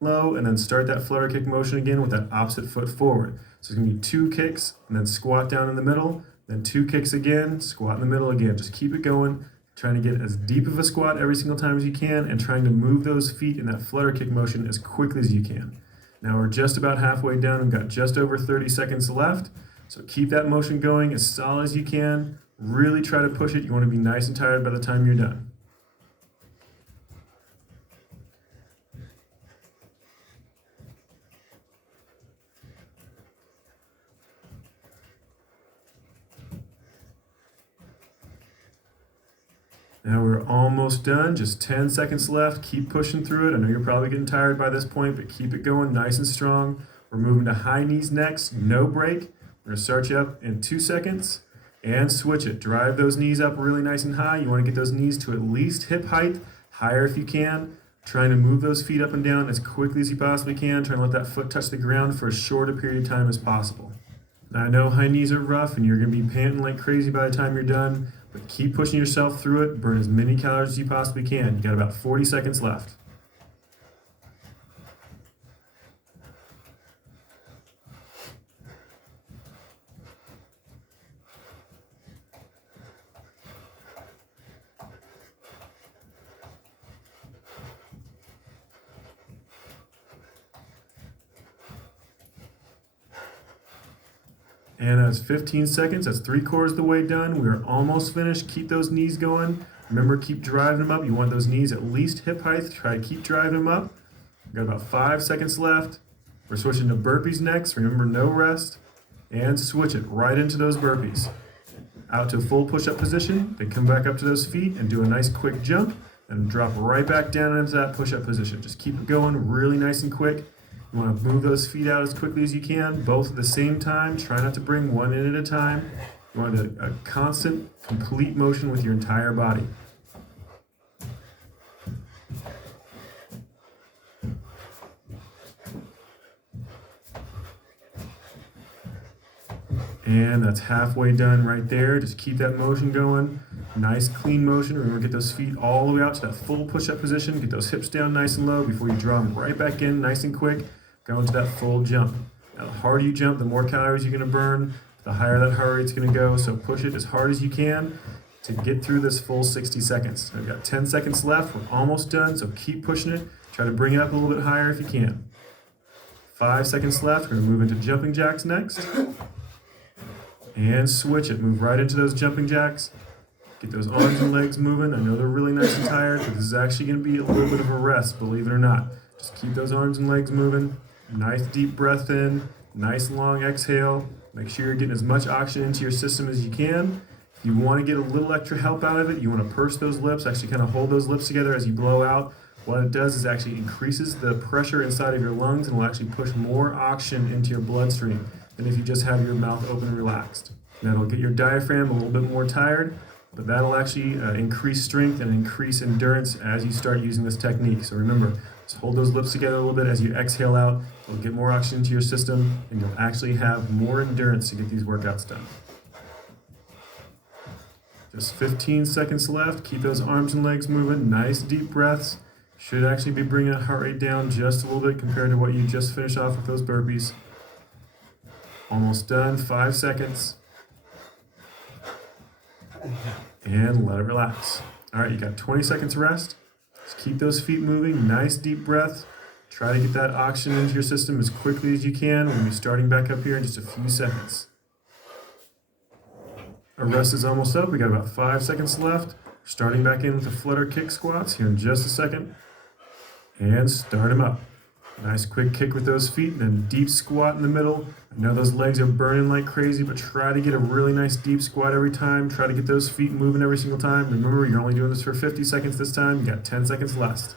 low, and then start that flutter kick motion again with that opposite foot forward. So it's gonna be 2 kicks, and then squat down in the middle, then 2 kicks again, squat in the middle again. Just keep it going, trying to get as deep of a squat every single time as you can, and trying to move those feet in that flutter kick motion as quickly as you can. Now we're just about halfway done. We've got just over 30 seconds left. So keep that motion going as solid as you can. Really try to push it. You want to be nice and tired by the time you're done. Now we're almost done, just 10 seconds left. Keep pushing through it. I know you're probably getting tired by this point, but keep it going nice and strong. We're moving to high knees next, no break. We're gonna start you up in 2 seconds and switch it. Drive those knees up really nice and high. You wanna get those knees to at least hip height, higher if you can. Trying to move those feet up and down as quickly as you possibly can. Trying to let that foot touch the ground for as short a period of time as possible. Now, I know high knees are rough and you're gonna be panting like crazy by the time you're done, but keep pushing yourself through it. Burn as many calories as you possibly can. You got about 40 seconds left. And that's 15 seconds. That's 3/4 of the way done. We are almost finished. Keep those knees going. Remember, keep driving them up. You want those knees at least hip height. Try to keep driving them up. We've got about 5 seconds left. We're switching to burpees next. Remember, no rest. And switch it right into those burpees. Out to full push-up position. Then come back up to those feet and do a nice quick jump. And drop right back down into that push-up position. Just keep it going really nice and quick. You want to move those feet out as quickly as you can, both at the same time. Try not to bring one in at a time. You want a constant, complete motion with your entire body. And that's halfway done right there. Just keep that motion going. Nice clean motion. Remember, get those feet all the way out to that full push-up position. Get those hips down nice and low before you draw them right back in nice and quick. Go into that full jump. Now, the harder you jump, the more calories you're going to burn, the higher that heart rate's going to go. So push it as hard as you can to get through this full 60 seconds. We've got 10 seconds left. We're almost done, so keep pushing it. Try to bring it up a little bit higher if you can. 5 seconds left. We're going to move into jumping jacks next. And switch it. Move right into those jumping jacks. Get those arms and legs moving. I know they're really nice and tired, but this is actually going to be a little bit of a rest, believe it or not. Just keep those arms and legs moving. Nice deep breath in. Nice long exhale. Make sure you're getting as much oxygen into your system as you can. If you want to get a little extra help out of it, you want to purse those lips, actually kind of hold those lips together as you blow out. What it does is actually increases the pressure inside of your lungs and will actually push more oxygen into your bloodstream than if you just have your mouth open and relaxed. And that'll get your diaphragm a little bit more tired, but that'll actually increase strength and increase endurance as you start using this technique. So remember, just hold those lips together a little bit as you exhale out. It'll get more oxygen to your system, and you'll actually have more endurance to get these workouts done. Just 15 seconds left. Keep those arms and legs moving. Nice deep breaths. Should actually be bringing that heart rate down just a little bit compared to what you just finished off with those burpees. Almost done. 5 seconds. And let it relax. All right, you got 20 seconds rest. Just keep those feet moving. Nice deep breath. Try to get that oxygen into your system as quickly as you can. We'll be starting back up here in just a few seconds. Our rest is almost up. We got about 5 seconds left. Starting back in with the flutter kick squats here in just a second. And start them up. Nice quick kick with those feet and then deep squat in the middle. I know those legs are burning like crazy, but try to get a really nice deep squat every time. Try to get those feet moving every single time. Remember, you're only doing this for 50 seconds this time. You got 10 seconds left.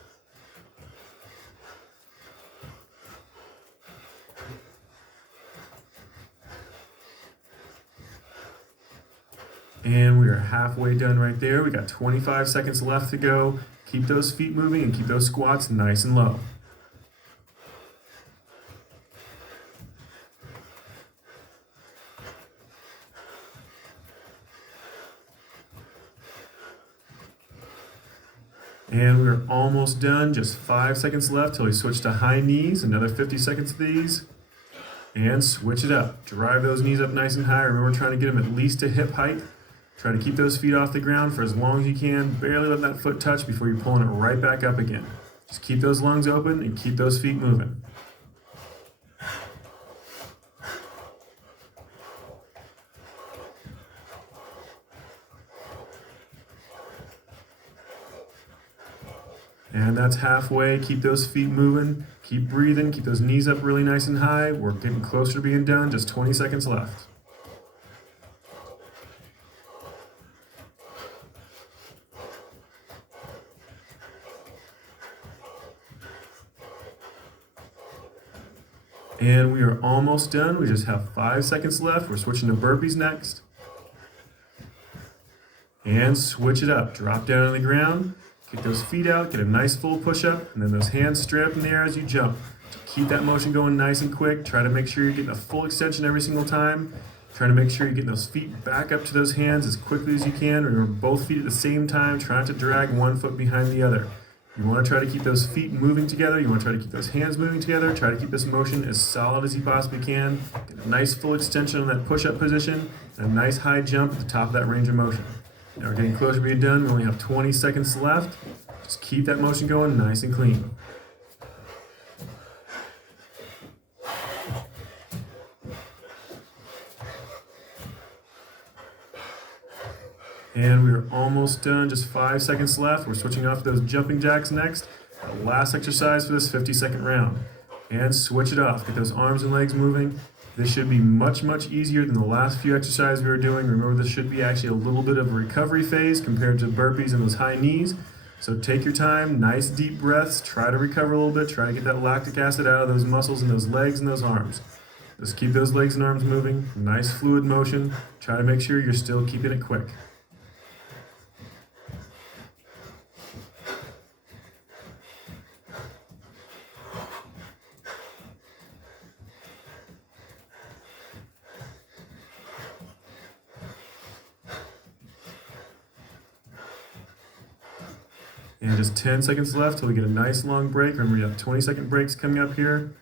And we are halfway done right there. We got 25 seconds left to go. Keep those feet moving and keep those squats nice and low. And we're almost done, just 5 seconds left till we switch to high knees, another 50 seconds of these. And switch it up. Drive those knees up nice and high. Remember, trying to get them at least to hip height. Try to keep those feet off the ground for as long as you can. Barely let that foot touch before you're pulling it right back up again. Just keep those lungs open and keep those feet moving. And that's halfway. Keep those feet moving. Keep breathing. Keep those knees up really nice and high. We're getting closer to being done. Just 20 seconds left. And we are almost done. We just have 5 seconds left. We're switching to burpees next. And switch it up. Drop down on the ground. Kick those feet out, get a nice full push-up, and then those hands straight up in the air as you jump. Keep that motion going nice and quick. Try to make sure you're getting a full extension every single time. Try to make sure you're getting those feet back up to those hands as quickly as you can. Remember, both feet at the same time. Try not to drag one foot behind the other. You want to try to keep those feet moving together. You want to try to keep those hands moving together. Try to keep this motion as solid as you possibly can. Get a nice full extension on that push-up position, and a nice high jump at the top of that range of motion. Now we're getting closer to being done. We only have 20 seconds left. Just keep that motion going nice and clean. And we are almost done. Just 5 seconds left. We're switching off those jumping jacks next. Our last exercise for this 50-second round. And switch it off. Get those arms and legs moving. This should be much, much easier than the last few exercises we were doing. Remember, this should be actually a little bit of a recovery phase compared to burpees and those high knees. So take your time, nice deep breaths, try to recover a little bit, try to get that lactic acid out of those muscles and those legs and those arms. Just keep those legs and arms moving, nice fluid motion. Try to make sure you're still keeping it quick. And just 10 seconds left till we get a nice long break. Remember, you have 20-second breaks coming up here.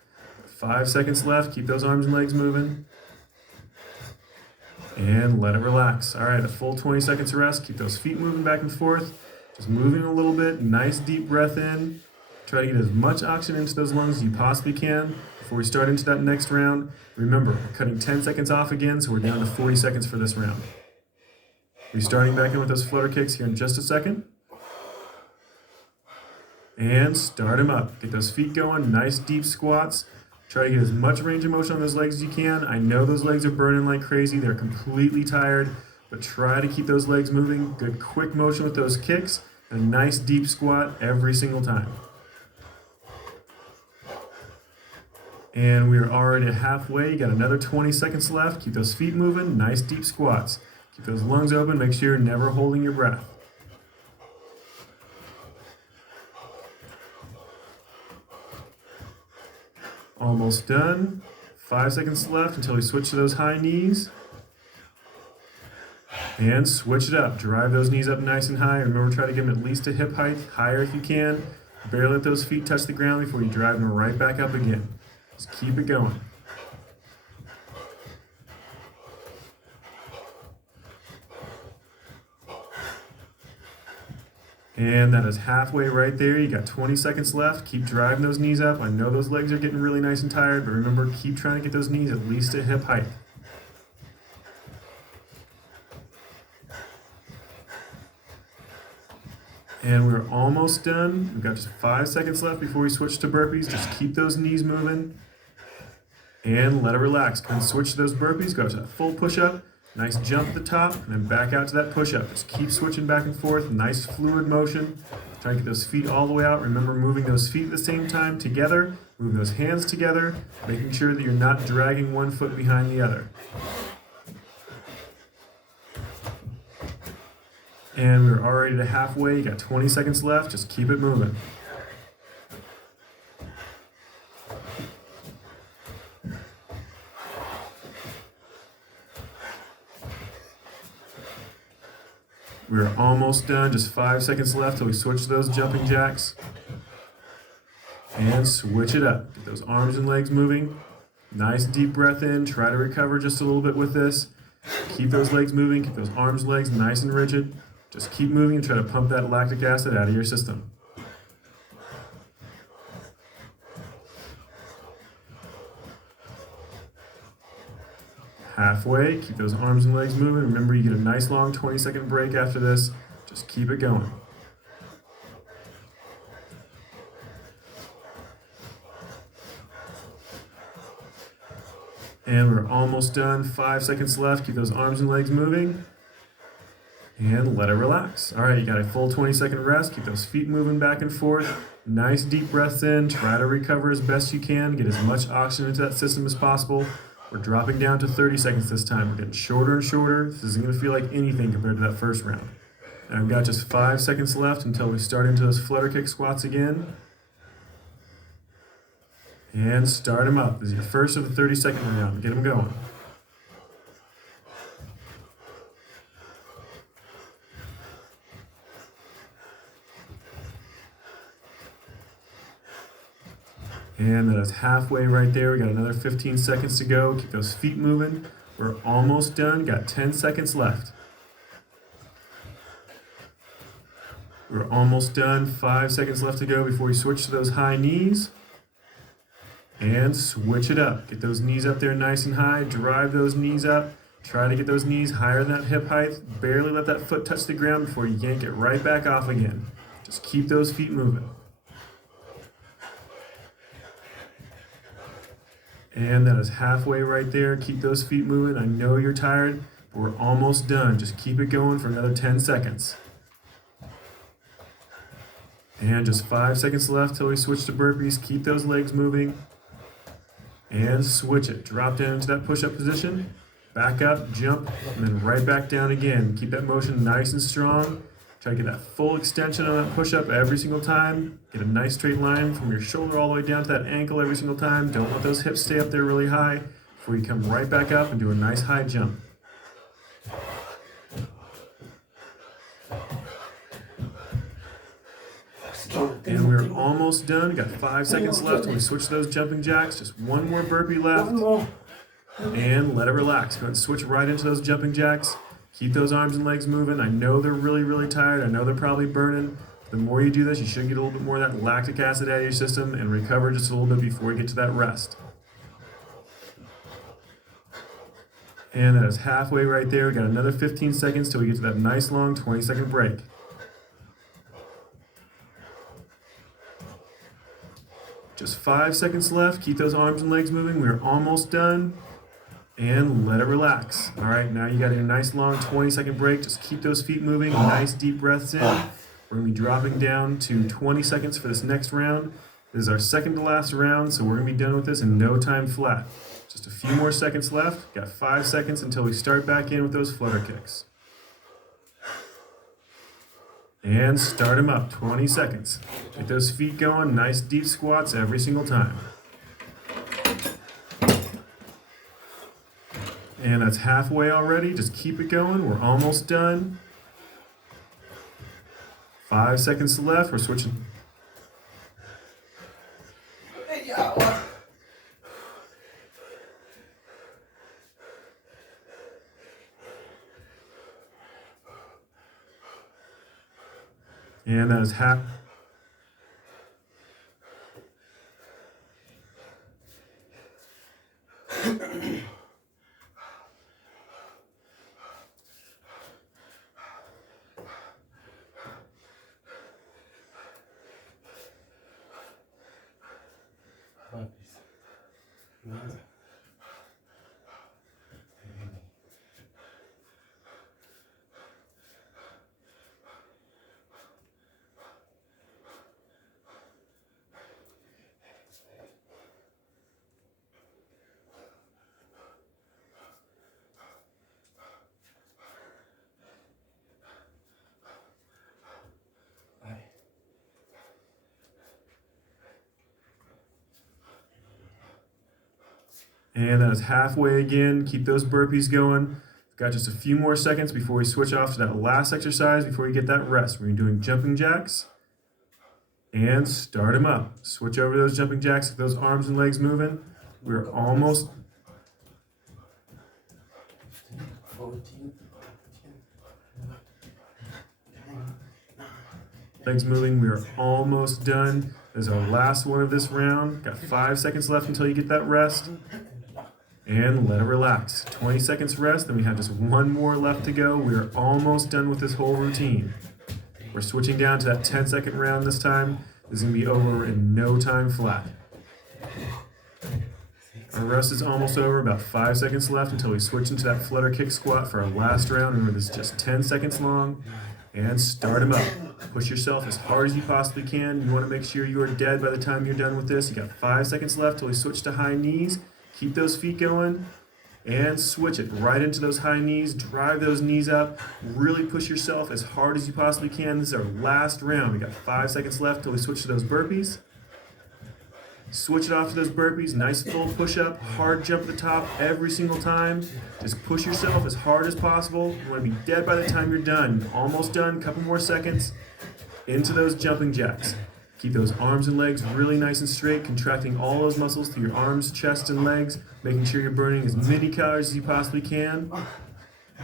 5 seconds left. Keep those arms and legs moving. And let it relax. All right, a full 20 seconds rest. Keep those feet moving back and forth. Just moving a little bit. Nice deep breath in. Try to get as much oxygen into those lungs as you possibly can before we start into that next round. Remember, we're cutting 10 seconds off again, so we're down to 40 seconds for this round. We're starting back in with those flutter kicks here in just a second. And start them up. Get those feet going, nice deep squats. Try to get as much range of motion on those legs as you can. I know those legs are burning like crazy. They're completely tired, but try to keep those legs moving. Good quick motion with those kicks, and a nice deep squat every single time. And we're already halfway. You got another 20 seconds left. Keep those feet moving, nice deep squats. Keep those lungs open, make sure you're never holding your breath. Almost done. 5 seconds left until we switch to those high knees. And switch it up. Drive those knees up nice and high. Remember, try to get them at least to hip height, higher if you can. Barely let those feet touch the ground before you drive them right back up again. Just keep it going. And that is halfway right there. You got 20 seconds left. Keep driving those knees up. I know those legs are getting really nice and tired, but remember, keep trying to get those knees at least at hip height. And we're almost done. We've got just 5 seconds left before we switch to burpees. Just keep those knees moving and let it relax. Go and switch to those burpees. Go to that full push-up. Nice jump at the top, and then back out to that push-up. Just keep switching back and forth. Nice fluid motion. Try to get those feet all the way out. Remember, moving those feet at the same time together. Moving those hands together. Making sure that you're not dragging one foot behind the other. And we're already to halfway. You got 20 seconds left. Just keep it moving. We're almost done, just 5 seconds left till we switch to those jumping jacks. And switch it up. Get those arms and legs moving. Nice deep breath in. Try to recover just a little bit with this. Keep those legs moving. Keep those arms, legs nice and rigid. Just keep moving and try to pump that lactic acid out of your system. Halfway, keep those arms and legs moving. Remember, you get a nice long 20-second break after this. Just keep it going. And we're almost done. 5 seconds left. Keep those arms and legs moving. And let it relax. All right, you got a full 20-second rest. Keep those feet moving back and forth. Nice deep breaths in. Try to recover as best you can. Get as much oxygen into that system as possible. We're dropping down to 30 seconds this time. We're getting shorter and shorter. This isn't going to feel like anything compared to that first round. And I've got just 5 seconds left until we start into those flutter kick squats again. And start them up. This is your first of the 30-second round. Get them going. And that is halfway right there. We got another 15 seconds to go. Keep those feet moving. We're almost done. Got 10 seconds left. We're almost done. 5 seconds left to go before we switch to those high knees. And switch it up. Get those knees up there nice and high. Drive those knees up. Try to get those knees higher than that hip height. Barely let that foot touch the ground before you yank it right back off again. Just keep those feet moving. And that is halfway right there. Keep those feet moving. I know you're tired, but we're almost done. Just keep it going for another 10 seconds. And just 5 seconds left till we switch to burpees. Keep those legs moving. And switch it. Drop down into that push-up position. Back up, jump, and then right back down again. Keep that motion nice and strong. Try to get that full extension on that push-up every single time. Get a nice straight line from your shoulder all the way down to that ankle every single time. Don't let those hips stay up there really high before you come right back up and do a nice high jump. And we're almost done. Got 5 seconds left when we switch to those jumping jacks. Just one more burpee left. And let it relax. Go ahead and switch right into those jumping jacks. Keep those arms and legs moving. I know they're really, really tired. I know they're probably burning. The more you do this, you should get a little bit more of that lactic acid out of your system and recover just a little bit before you get to that rest. And that is halfway right there. We got another 15 seconds till we get to that nice long 20-second break. Just 5 seconds left. Keep those arms and legs moving. We're almost done. And let it relax. All right, now you got your nice long 20-second break. Just keep those feet moving. Nice deep breaths in. We're going to be dropping down to 20 seconds for this next round. This is our second to last round, so we're going to be done with this in no time flat. Just a few more seconds left. Got 5 seconds until we start back in with those flutter kicks. And start them up, 20 seconds. Get those feet going, nice deep squats every single time. And that's halfway already, just keep it going, we're almost done. 5 seconds left, we're switching. And that is half. And that is halfway again. Keep those burpees going. Got just a few more seconds before we switch off to that last exercise before you get that rest. We're doing jumping jacks and start them up. Switch over those jumping jacks, get those arms and legs moving. We're almost. 14. Legs moving, we are almost done. This is our last one of this round. Got 5 seconds left until you get that rest. And let it relax. 20 seconds rest, then we have just one more left to go. We are almost done with this whole routine. We're switching down to that 10-second round this time. This is going to be over in no time flat. Our rest is almost over, about 5 seconds left until we switch into that flutter kick squat for our last round. Remember, this is just 10 seconds long. And start them up. Push yourself as hard as you possibly can. You want to make sure you are dead by the time you're done with this. You got 5 seconds left till we switch to high knees. Keep those feet going and switch it right into those high knees. Drive those knees up. Really push yourself as hard as you possibly can. This is our last round. We got 5 seconds left till we switch to those burpees. Switch it off to those burpees. Nice full push-up. Hard jump at the top every single time. Just push yourself as hard as possible. You want to be dead by the time you're done. Almost done. Couple more seconds. Into those jumping jacks. Keep those arms and legs really nice and straight, contracting all those muscles through your arms, chest, and legs, making sure you're burning as many calories as you possibly can.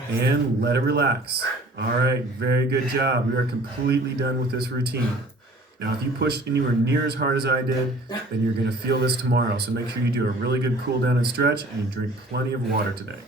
And let it relax. All right, very good job. We are completely done with this routine. Now, if you pushed anywhere near as hard as I did, then you're going to feel this tomorrow. So make sure you do a really good cool down and stretch, and you drink plenty of water today.